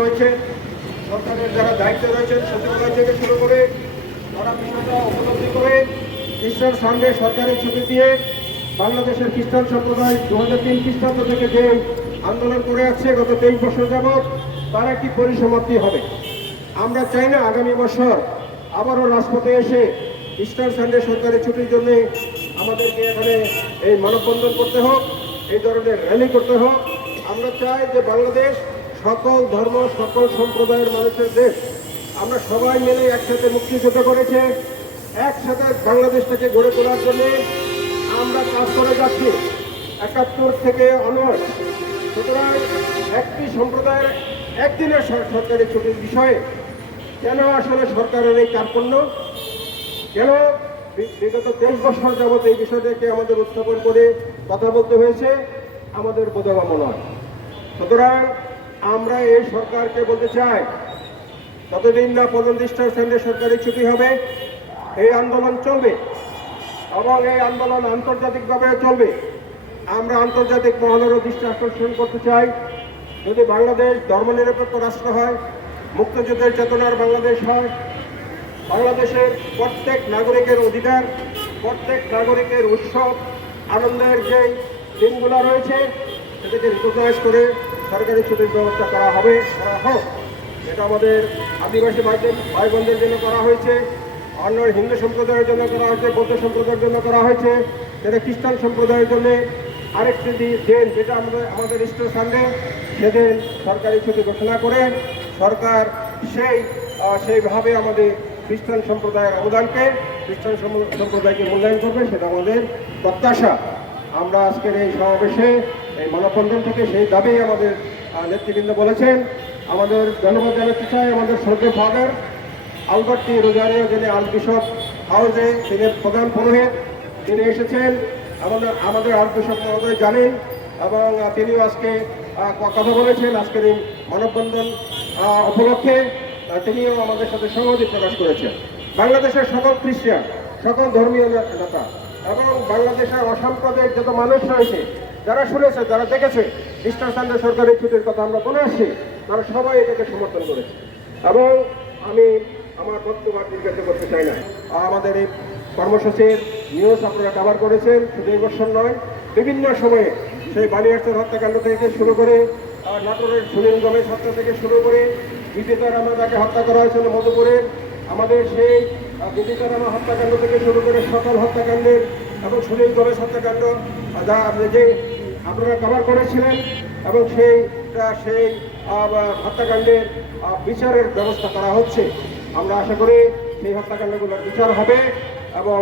রয়েছেন, সরকারের যারা দায়িত্বে রয়েছেন সচিবালয় থেকে শুরু করে তারা বিষয়টা উপলব্ধি করে ইস্টার সানডে সরকারের ছুটি দিয়ে বাংলাদেশের খ্রিস্টান সম্প্রদায় 2003 খ্রিস্টাব্দ থেকে যে আন্দোলন করে আসছে গত 23 বছর যাবৎ তার একটি পরিসমাপ্তি হবে। আমরা চাই না আগামী বছর আবারও রাজপথে এসে ইস্টার সানডে সরকারি ছুটির জন্য আমাদেরকে এখানে এই মানববন্ধন করতে হোক, এই ধরনের র্যালি করতে হোক। আমরা চাই যে বাংলাদেশ সকল ধর্ম সকল সম্প্রদায়ের মানুষের দেশ। আমরা সবাই মিলে একসাথে মুক্তিযুদ্ধ করেছে, একসাথে বাংলাদেশটাকে গড়ে তোলার জন্য আমরা কাজ করে যাচ্ছি 71 থেকে অনওয়ার্ড। সুতরাং একটি সম্প্রদায়ের একদিনের সরকারি ছুটির বিষয়ে কেন আসলে সরকারের এই কার্পণ্য, কেন বিগত 23 বছর যাবৎ এই বিষয়টাকে আমাদের উত্থাপন করে কথা বলতে হয়েছে আমাদের বোধগম্য নয়। সুতরাং আমরা এই সরকারকে বলতে চাই, ততদিন না পর্যন্ত ইস্টার সানডে সরকারি ছুটি হবে এই আন্দোলন চলবে এবং এই আন্দোলন আন্তর্জাতিকভাবে চলবে। আমরা আন্তর্জাতিক মহলেরও দৃষ্টি আকর্ষণ করতে চাই, যদি বাংলাদেশ ধর্মনিরপেক্ষ রাষ্ট্র হয়, মুক্তিযুদ্ধের চেতনার বাংলাদেশ হয়, বাংলাদেশের প্রত্যেক নাগরিকের অধিকার, প্রত্যেক নাগরিকের উৎসব আনন্দের যে দিনগুলো রয়েছে সেটাকে রিকগনাইজ করে সরকারি ছুটির ব্যবস্থা করা হোক। এটা আমাদের আদিবাসী ভাই বোনদের জন্য করা হয়েছে, অন্য হিন্দু সম্প্রদায়ের জন্য করা হয়েছে, বৌদ্ধ সম্প্রদায়ের জন্য করা হয়েছে, সেটা খ্রিস্টান সম্প্রদায়ের জন্য আরেকটি দিন যেটা আমাদের ইস্টার সানডে, সেদিন সরকারি ছুটি ঘোষণা করে সরকার সেইভাবে আমাদের খ্রিস্টান সম্প্রদায়ের অবদানকে, খ্রিস্টান সম্প্রদায়কে মূল্যায়ন করবে, সেটা আমাদের প্রত্যাশা। আমরা আজকের এই সমাবেশে এই মানববন্ধন থেকে সেই দাবি আমাদের নেতৃবৃন্দ বলেছেন। আমাদের ধন্যবাদ জানাতে চাই আমাদের শ্রদ্ধেয় ফাদার আলবার্ট টি রোজারিও, যিনি আর্চবিশপ হাউসে তিনি প্রধান পুরোহিত, তিনি এসেছেন। আমাদের আর্চবিশপ মহোদয় জানেন এবং তিনিও আজকে কথা বলেছেন আজকের এই মানববন্ধন উপলক্ষে। তিনিও আমাদের সাথে সংহতি প্রকাশ করেছেন। বাংলাদেশের সকল খ্রিস্টান, সকল ধর্মীয় নেতা এবং বাংলাদেশের অসাম্প্রদায়িক যত মানুষ রয়েছে, যারা শুনেছে, যারা দেখেছে ইস্টার সানডে সরকারি ছুটির কথা আমরা বলে আসছি, তারা সবাই এটাকে সমর্থন করেছে। এবং আমি আমার বক্তব্য জিজ্ঞাসা করতে চাই না। আমাদের এই কর্মসূচির নিউজ আপনারা কভার করেছেন, শুধু এই বছর নয়, বিভিন্ন সময়ে সেই বানিয়ার্সের হত্যাকাণ্ড থেকে শুরু করে নাটোরের সুনীল গমেশ হত্যা থেকে শুরু করে বিজিতা রামা যাকে হত্যা করা হয়েছিল মধুপুরের, আমাদের সেই বিজিতা রামা হত্যাকাণ্ড থেকে শুরু করে সকল হত্যাকাণ্ডের এবং সুনীল গমেশ হত্যাকাণ্ড যা যে আপনারা কভার করেছিলেন এবং সেই হত্যাকাণ্ডের বিচারের ব্যবস্থা করা হচ্ছে। আমরা আশা করি সেই হত্যাকাণ্ডগুলোর বিচার হবে এবং